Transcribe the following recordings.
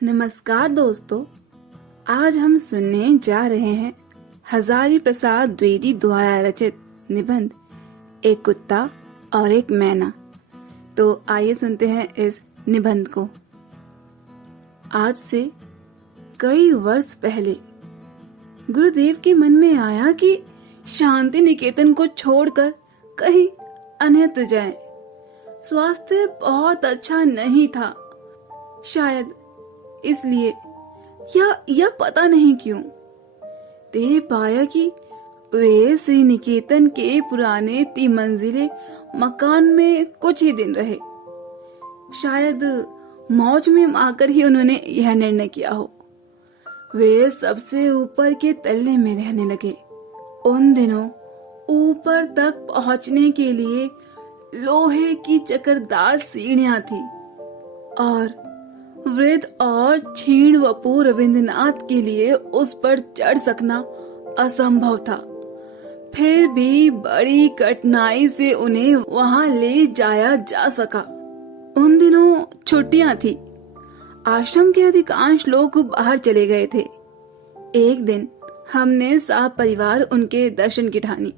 नमस्कार दोस्तों, आज हम सुनने जा रहे हैं हजारी प्रसाद द्विवेदी द्वारा रचित निबंध एक कुत्ता और एक मैना। तो आइए सुनते हैं इस निबंध को। आज से कई वर्ष पहले गुरुदेव के मन में आया कि शांति निकेतन को छोड़कर कहीं अन्यत्र जाएं। स्वास्थ्य बहुत अच्छा नहीं था, शायद इसलिए या पता नहीं क्यों। ते पाया कि वे श्री निकेतन के पुराने 3 मंजिले मकान में कुछ ही दिन रहे। शायद मौज में आकर ही उन्होंने यह निर्णय किया हो। वे सबसे ऊपर के तल्ले में रहने लगे। उन दिनों ऊपर तक पहुंचने के लिए लोहे की चकरदार सीढ़ियां थी और वृद्ध और क्षीण वपू रविंद्रनाथ के लिए उस पर चढ़ सकना असंभव था। फिर भी बड़ी कठिनाई से उन्हें वहां ले जाया जा सका। उन दिनों छुट्टियां थी। आश्रम के अधिकांश लोग बाहर चले गए थे। एक दिन हमने सब परिवार उनके दर्शन की ठानी।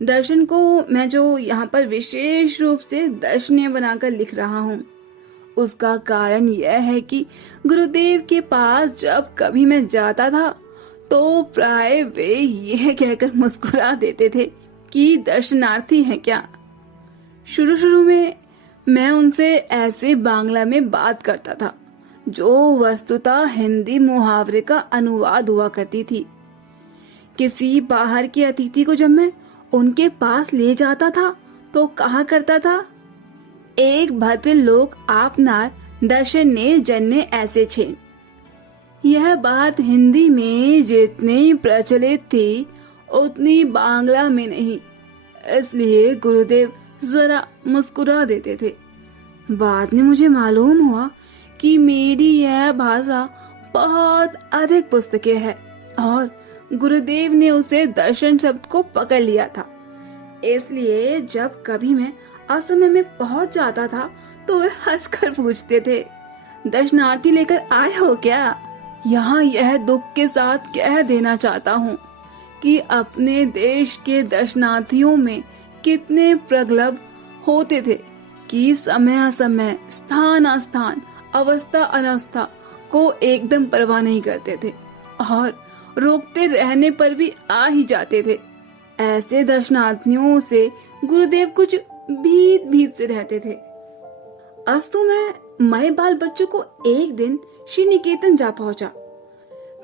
दर्शन को मैं जो यहाँ पर विशेष रूप से दर्शनीय बनाकर लिख रहा हूँ, उसका कारण यह है कि गुरुदेव के पास जब कभी मैं जाता था तो प्राय वे यह कहकर मुस्कुरा देते थे कि दर्शनार्थी हैं क्या। शुरू में मैं उनसे ऐसे बांग्ला में बात करता था जो वस्तुतः हिंदी मुहावरे का अनुवाद हुआ करती थी। किसी बाहर के अतिथि को जब मैं उनके पास ले जाता था तो कहा करता था, एक भद्र लोग आपनार दर्शन ने जन्ने ऐसे छे। यह बात हिंदी में जितनी प्रचलित थी उतनी बांग्ला में नहीं, इसलिए गुरुदेव जरा मुस्कुरा देते थे। बाद में मुझे मालूम हुआ कि मेरी यह भाषा बहुत अधिक पुस्तकें है और गुरुदेव ने उसे दर्शन शब्द को पकड़ लिया था। इसलिए जब कभी मैं असमय में पहुंच जाता था तो वे हंसकर पूछते थे, दर्शनार्थी लेकर आए हो क्या? यहाँ यह दुख के साथ कह देना चाहता हूँ कि अपने देश के दर्शनार्थियों में कितने प्रगल्भ होते थे कि समय समय स्थान अस्थान अवस्था अनवस्था को एकदम परवाह नहीं करते थे और रोकते रहने पर भी आ ही जाते थे। ऐसे दर्शनार्थियों से गुरुदेव कुछ भीत से रहते थे। अस्तु मैं मई बाल बच्चों को एक दिन श्री निकेतन जा पहुंचा।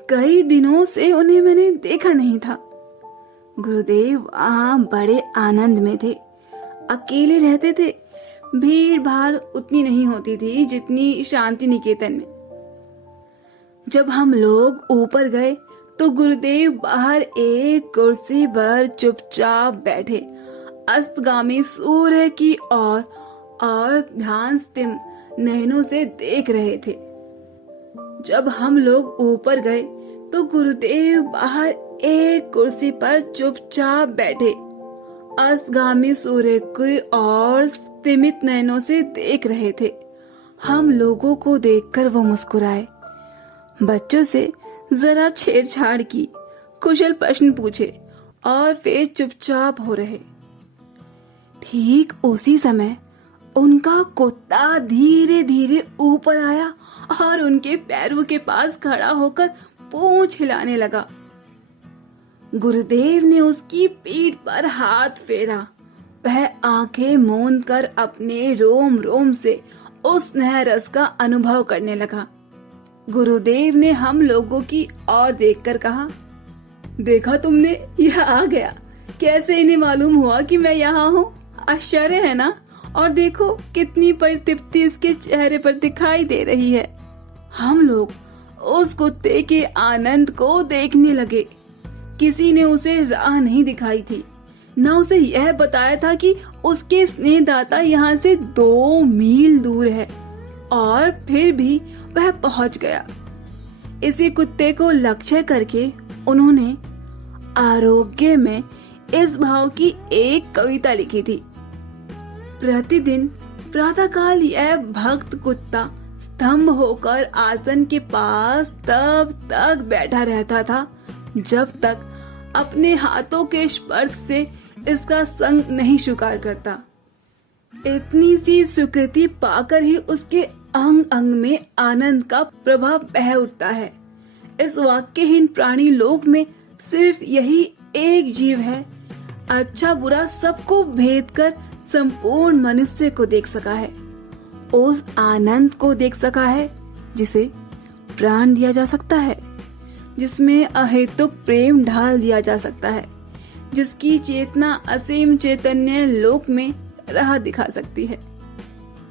कई दिनों से उन्हें मैंने देखा नहीं था। गुरुदेव वहाँ बड़े आनंद में थे, अकेले रहते थे। भीड़ भाड़ उतनी नहीं होती थी जितनी शांति निकेतन में। जब हम लोग ऊपर गए तो गुरुदेव बाहर एक कुर्सी पर चुपचाप बैठे अस्तगामी सूर्य की और ध्यान स्थिम नयनों से देख रहे थे। जब हम लोग ऊपर गए तो गुरुदेव बाहर एक कुर्सी पर चुपचाप बैठे अस्तगामी सूर्य की और स्तिमित नयनों से देख रहे थे। हम लोगों को देखकर वो मुस्कुराए, बच्चों से जरा छेड़छाड़ की, कुशल प्रश्न पूछे और फिर चुपचाप हो रहे। ठीक उसी समय उनका कुत्ता धीरे धीरे ऊपर आया और उनके पैरों के पास खड़ा होकर पूंछ हिलाने लगा। गुरुदेव ने उसकी पीठ पर हाथ फेरा। वह आंखें मूंद कर अपने रोम रोम से उस स्नेह रस का अनुभव करने लगा। गुरुदेव ने हम लोगों की ओर देखकर कहा, देखा तुमने, यह आ गया। कैसे इन्हें मालूम हुआ कि मैं यहाँ हूँ? आश्चर्य है ना? और देखो कितनी परितृप्ति इसके चेहरे पर दिखाई दे रही है। हम लोग उस कुत्ते के आनंद को देखने लगे। किसी ने उसे राह नहीं दिखाई थी, न उसे यह बताया था कि उसके स्नेहदाता यहाँ से 2 मील दूर है, और फिर भी वह पहुंच गया। इसी कुत्ते को लक्ष्य करके उन्होंने आरोग्य में इस भाव की एक कविता लिखी थी। प्रतिदिन प्रातःकाल यह भक्त कुत्ता स्तंभ होकर आसन के पास तब तक बैठा रहता था जब तक अपने हाथों के स्पर्श से इसका संग नहीं स्वीकार करता। इतनी सी स्वीकृति पाकर ही उसके अंग अंग में आनंद का प्रभाव बह उठता है। इस वाक्यहीन प्राणी लोक में सिर्फ यही एक जीव है, अच्छा बुरा सबको भेद कर संपूर्ण मनुष्य को देख सका है, उस आनंद को देख सका है जिसे प्राण दिया जा सकता है, जिसमें अहेतुक प्रेम ढाल दिया जा सकता है, जिसकी चेतना असीम चैतन्य लोक में राह दिखा सकती है।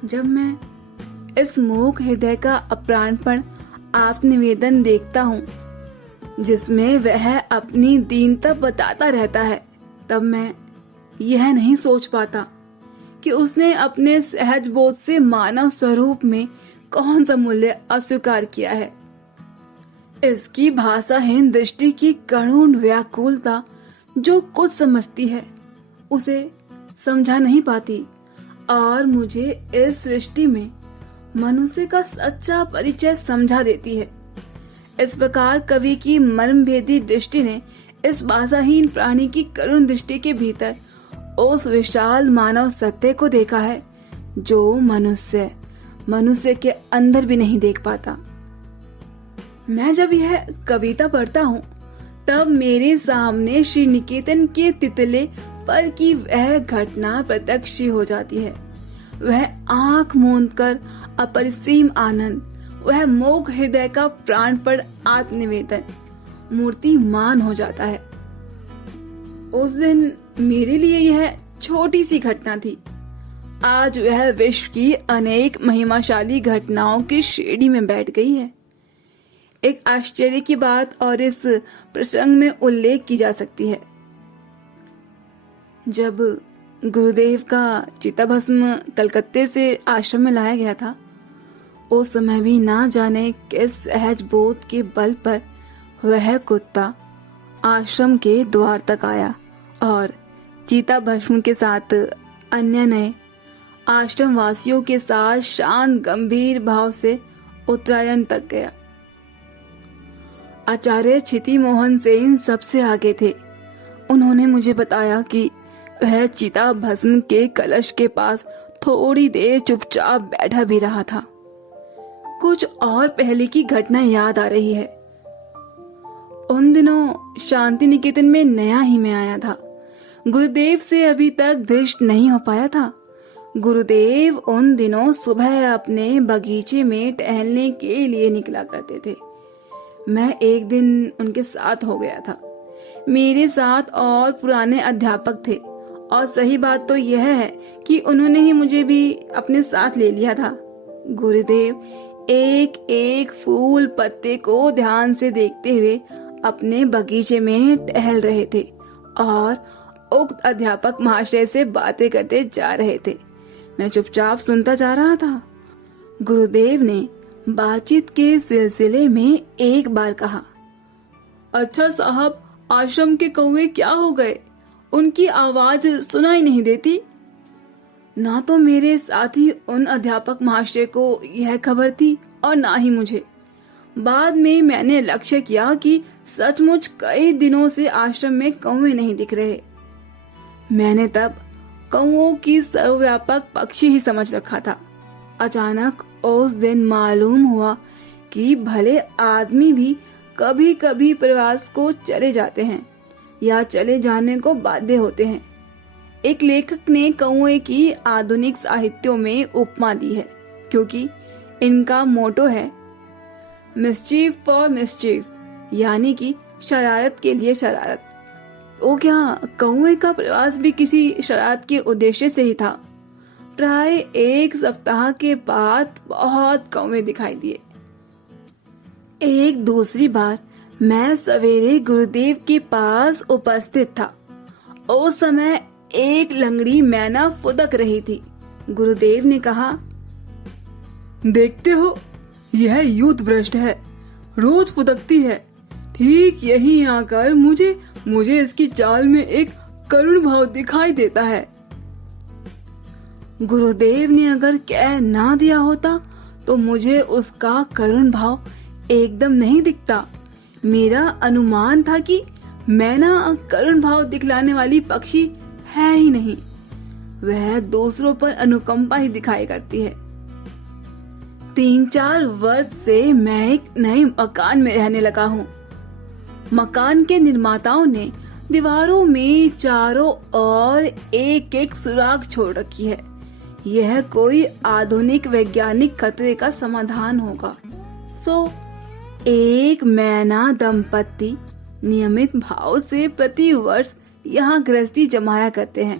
जब मैं इस मूक हृदय का अप्राणपण आत्मनिवेदन देखता हूँ, जिसमें वह अपनी दीनता बताता रहता है, तब मैं यह नहीं सोच पाता कि उसने अपने सहज बोध से मानव स्वरूप में कौन सा मूल्य अस्वीकार किया है। इसकी भाषाहीन दृष्टि की करुण व्याकुलता जो कुछ समझती है उसे समझा नहीं पाती और मुझे इस सृष्टि में मनुष्य का सच्चा परिचय समझा देती है। इस प्रकार कवि की मर्मभेदी दृष्टि ने इस भाषाहीन प्राणी की करुण दृष्टि के भीतर उस विशाल मानव सत्य को देखा है जो मनुष्य के अंदर भी नहीं देख पाता। मैं जब यह कविता पढ़ता हूँ तब मेरे सामने श्री निकेतन के तितले पर की वह घटना प्रत्यक्ष हो जाती है। वह आंख मूंद कर अपरिसीम आनंद, वह मोह हृदय का प्राणपण आत्मनिवेदन मूर्तिमान हो जाता है। उस दिन मेरे लिए यह छोटी सी घटना थी, आज वह विश्व की अनेक महिमाशाली घटनाओं की श्रेणी में बैठ गई है। एक आश्चर्य की बात और इस प्रसंग में उल्लेख की जा सकती है। जब गुरुदेव का चिताभस्म कलकत्ते से आश्रम में लाया गया था, उस समय भी ना जाने किस सहज बोध के बल पर वह कुत्ता आश्रम के द्वार तक आया और चिताभस्म के साथ अन्य नए आश्रम वासियों के साथ शांत गंभीर भाव से उत्तरायण तक गया। आचार्य क्षिति मोहन सेन सबसे आगे थे। उन्होंने मुझे बताया कि वह चिता भस्म के कलश के पास थोड़ी देर चुपचाप बैठा भी रहा था। कुछ और पहले की घटना याद आ रही है। उन दिनों शांति निकेतन में नया ही मैं आया था। गुरुदेव से अभी तक दृष्ट नहीं हो पाया था। गुरुदेव उन दिनों सुबह अपने बगीचे में टहलने के लिए निकला करते थे। मैं एक दिन उनके साथ हो गया था। मेरे साथ और पुराने अध्यापक थे और सही बात तो यह है कि उन्होंने ही मुझे भी अपने साथ ले लिया था। गुरुदेव एक एक फूल पत्ते को ध्यान से देखते हुए अपने बगीचे में टहल रहे थे और उक्त अध्यापक महाशय से बातें करते जा रहे थे। मैं चुपचाप सुनता जा रहा था। गुरुदेव ने बातचीत के सिलसिले में एक बार कहा, अच्छा साहब, आश्रम के कौवे क्या हो गए? उनकी आवाज सुनाई नहीं देती। ना तो मेरे साथी उन अध्यापक महाशय को यह खबर थी और ना ही मुझे। बाद में मैंने लक्ष्य किया कि सचमुच कई दिनों से आश्रम में कौवे नहीं दिख रहे। मैंने तब कौवों की सर्वव्यापक पक्षी ही समझ रखा था। अचानक उस दिन मालूम हुआ कि भले आदमी भी कभी कभी प्रवास को चले जाते हैं या चले जाने को बाध्य होते हैं। एक लेखक ने कौवे की आधुनिक साहित्यों में उपमा दी है, क्योंकि इनका मोटो है मिस्चीफ फॉर मिस्चीफ, यानी कि शरारत के लिए शरारत। तो क्या कौवे का प्रवास भी किसी शरारत के उद्देश्य से ही था? प्राय एक सप्ताह के बाद बहुत कौवे दिखाई दिए। एक दूसरी बार मैं सवेरे गुरुदेव के पास उपस्थित था। उस समय एक लंगड़ी मैना फुदक रही थी। गुरुदेव ने कहा, देखते हो, यह युद्ध भ्रष्ट है, रोज फुदकती है। ठीक यहीं आकर मुझे इसकी चाल में एक करुण भाव दिखाई देता है। गुरुदेव ने अगर कह ना दिया होता तो मुझे उसका करुण भाव एकदम नहीं दिखता। मेरा अनुमान था कि मैना करुण भाव दिखलाने वाली पक्षी है ही नहीं, वह दूसरों पर अनुकंपा ही दिखाई करती है। 3-4 वर्ष से मैं एक नए मकान में रहने लगा हूँ। मकान के निर्माताओं ने दीवारों में चारों ओर एक एक सुराख छोड़ रखी है। यह कोई आधुनिक वैज्ञानिक खतरे का समाधान होगा। एक मैना दंपति नियमित भाव से प्रति वर्ष यहाँ गृहस्थी जमाया करते हैं।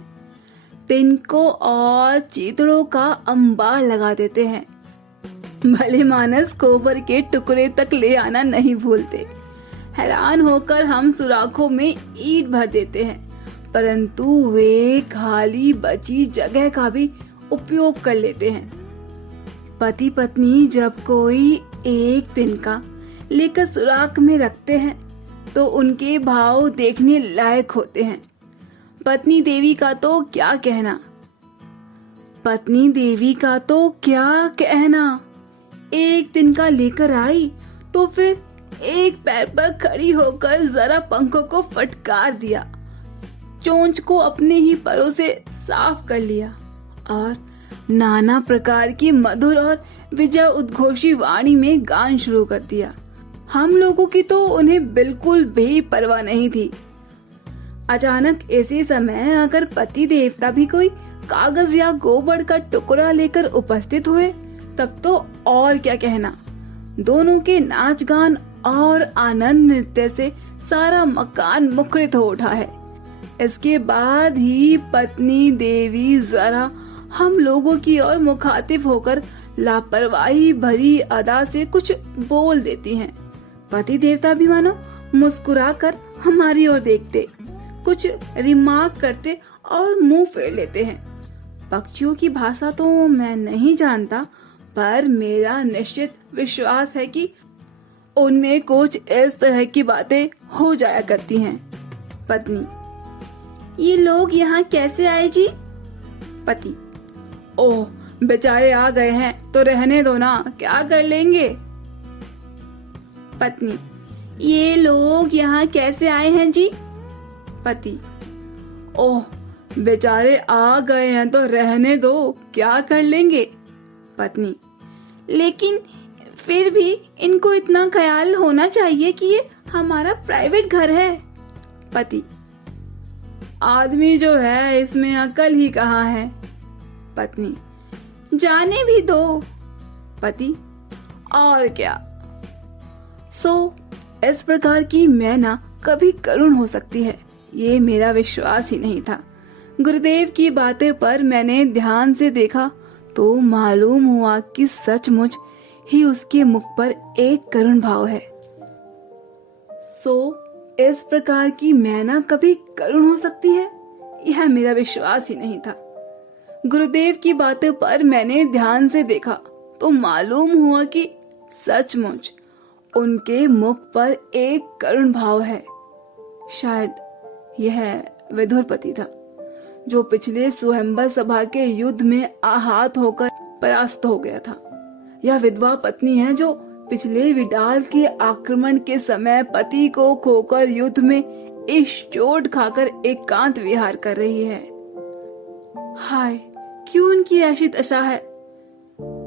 तिनकों और चीतड़ों का अंबार लगा देते हैं। भले मानस गोबर के टुकड़े तक ले आना नहीं भूलते। हैरान होकर हम सुराखों में ईंट भर देते हैं, परंतु वे खाली बची जगह का भी उपयोग कर लेते हैं। पति पत्नी जब कोई एक तिनका लेकर सुराख में रखते हैं तो उनके भाव देखने लायक होते हैं। पत्नी देवी का तो क्या कहना, एक तिनका लेकर आई तो फिर एक पैर पर खड़ी होकर जरा पंखों को फटकार दिया, चोंच को अपने ही परों से साफ कर लिया और नाना प्रकार की मधुर और विजय उद्घोषी वाणी में गान शुरू कर दिया। हम लोगों की तो उन्हें बिल्कुल भी परवाह नहीं थी। अचानक इसी समय अगर पति देवता भी कोई कागज या गोबर का टुकड़ा लेकर उपस्थित हुए तब तो और क्या कहना। दोनों के नाच गान और आनंद नृत्य से सारा मकान मुखरित हो उठा है। इसके बाद ही पत्नी देवी जरा हम लोगों की ओर मुखातिब होकर लापरवाही भरी अदा से कुछ बोल देती हैं। पति देवता भी मानो मुस्कुराकर हमारी ओर देखते, कुछ रिमार्क करते और मुंह फेर लेते हैं। पक्षियों की भाषा तो मैं नहीं जानता, पर मेरा निश्चित विश्वास है कि उनमें कुछ इस तरह की बातें हो जाया करती हैं। पत्नी: ये लोग यहाँ कैसे आए जी? पति: ओह, बेचारे आ गए हैं तो रहने दो ना, क्या कर लेंगे। पत्नी: ये लोग यहाँ कैसे आए हैं जी? पति: ओह, बेचारे आ गए हैं तो रहने दो, क्या कर लेंगे। पत्नी: लेकिन फिर भी इनको इतना ख्याल होना चाहिए कि ये हमारा प्राइवेट घर है। पति: आदमी जो है इसमें अकल ही कहाँ है। पत्नी: जाने भी दो। पति: और क्या। इस प्रकार की मैना कभी करुण हो सकती है, ये मेरा विश्वास ही नहीं था। गुरुदेव की बातें पर मैंने ध्यान से देखा तो मालूम हुआ कि सचमुच ही उसके मुख पर एक करुण भाव है। इस प्रकार की मैना कभी करुण हो सकती है, यह मेरा विश्वास ही नहीं था। गुरुदेव की बातें पर मैंने ध्यान से देखा तो मालूम हुआ कि सचमुच उनके मुख पर एक करुण भाव है। शायद यह विदुरपति था जो पिछले स्वयंवर सभा के युद्ध में आहत होकर परास्त हो गया था। यह विधवा पत्नी है जो पिछले विडाल के आक्रमण के समय पति को खोकर युद्ध में इस चोट खाकर एकांत विहार कर रही है। हाय, क्यों उनकी ऐसी दशा है।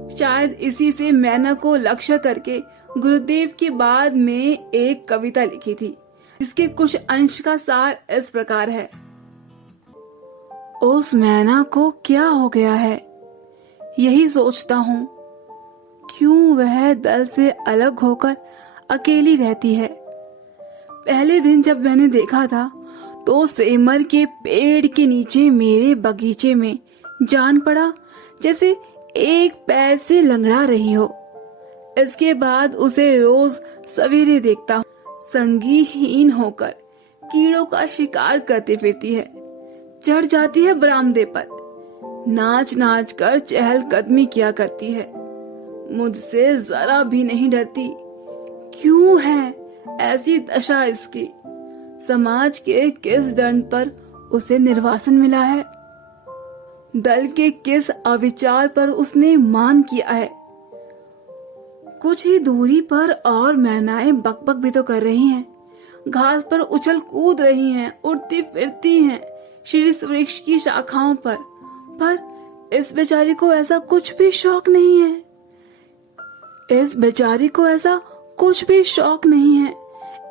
शायद इसी से मैना को लक्ष्य करके गुरुदेव के बाद में एक कविता लिखी थी, जिसके कुछ अंश का सार इस प्रकार है। उस मैना को क्या हो गया है, यही सोचता हूँ। क्यों वह दल से अलग होकर अकेली रहती है। पहले दिन जब मैंने देखा था तो सेमर के पेड़ के नीचे मेरे बगीचे में जान पड़ा जैसे एक पैर से लंगड़ा रही हो। इसके बाद उसे रोज सवेरे देखता हूँ, संगीहीन होकर कीड़ों का शिकार करती फिरती है। चढ़ जाती है बरामदे पर, नाच नाच कर चहल कदमी किया करती है। मुझसे जरा भी नहीं डरती। क्यों है ऐसी दशा इसकी। समाज के किस दंड पर उसे निर्वासन मिला है। दल के किस अविचार पर उसने मान किया है। कुछ ही दूरी पर और मैनाएं बकबक भी तो कर रही हैं, घास पर उछल कूद रही हैं, उड़ती फिरती हैं शीर्ष वृक्ष की शाखाओं पर इस बेचारी को ऐसा कुछ भी शौक नहीं है। इस बेचारी को ऐसा कुछ भी शौक नहीं है।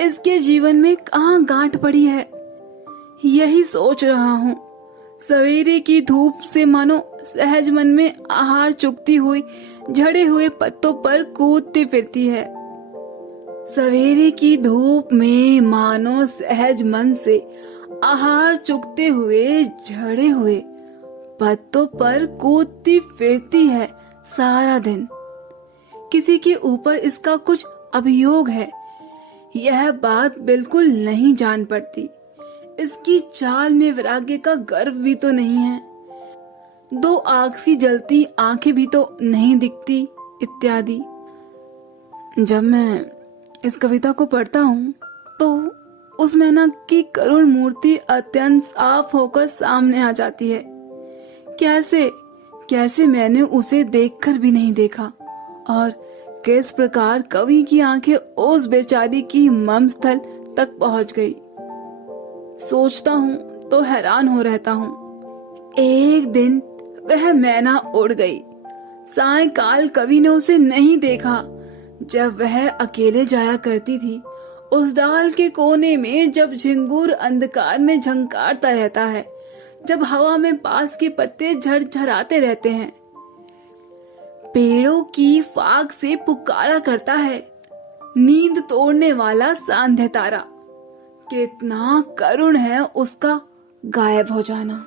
इसके जीवन में कहाँ गांठ पड़ी है, यही सोच रहा हूँ। सवेरे की धूप से मानो सहज मन में आहार चुगती हुई झड़े हुए पत्तों पर कूदती फिरती है। सवेरे की धूप में मानो सहज मन से आहार चुगते हुए झड़े हुए पत्तों पर कूदती फिरती है सारा दिन। किसी के ऊपर इसका कुछ अभियोग है, यह बात बिल्कुल नहीं जान पड़ती। इसकी चाल में वैराग्य का गर्व भी तो नहीं है, दो आग सी जलती आंखें भी तो नहीं दिखती इत्यादि। जब मैं इस कविता को पढ़ता हूँ तो उस मैना की करुण मूर्ति अत्यंत साफ होकर सामने आ जाती है। कैसे कैसे मैंने उसे देखकर भी नहीं देखा, और किस प्रकार कवि की आंखें उस बेचारी की मर्मस्थल तक पहुंच गई। सोचता हूँ तो हैरान हो रहता हूँ। एक दिन वह मैना उड़ गई। सायंकाल कवि ने उसे नहीं देखा। जब वह अकेले जाया करती थी उस डाल के कोने में, जब झिंगुर अंधकार में झंकारता रहता है, जब हवा में पास के पत्ते झरझराते रहते हैं, पेड़ों की फाक से पुकारा करता है नींद तोड़ने वाला सांध्य तारा। कितना करुण है उसका गायब हो जाना।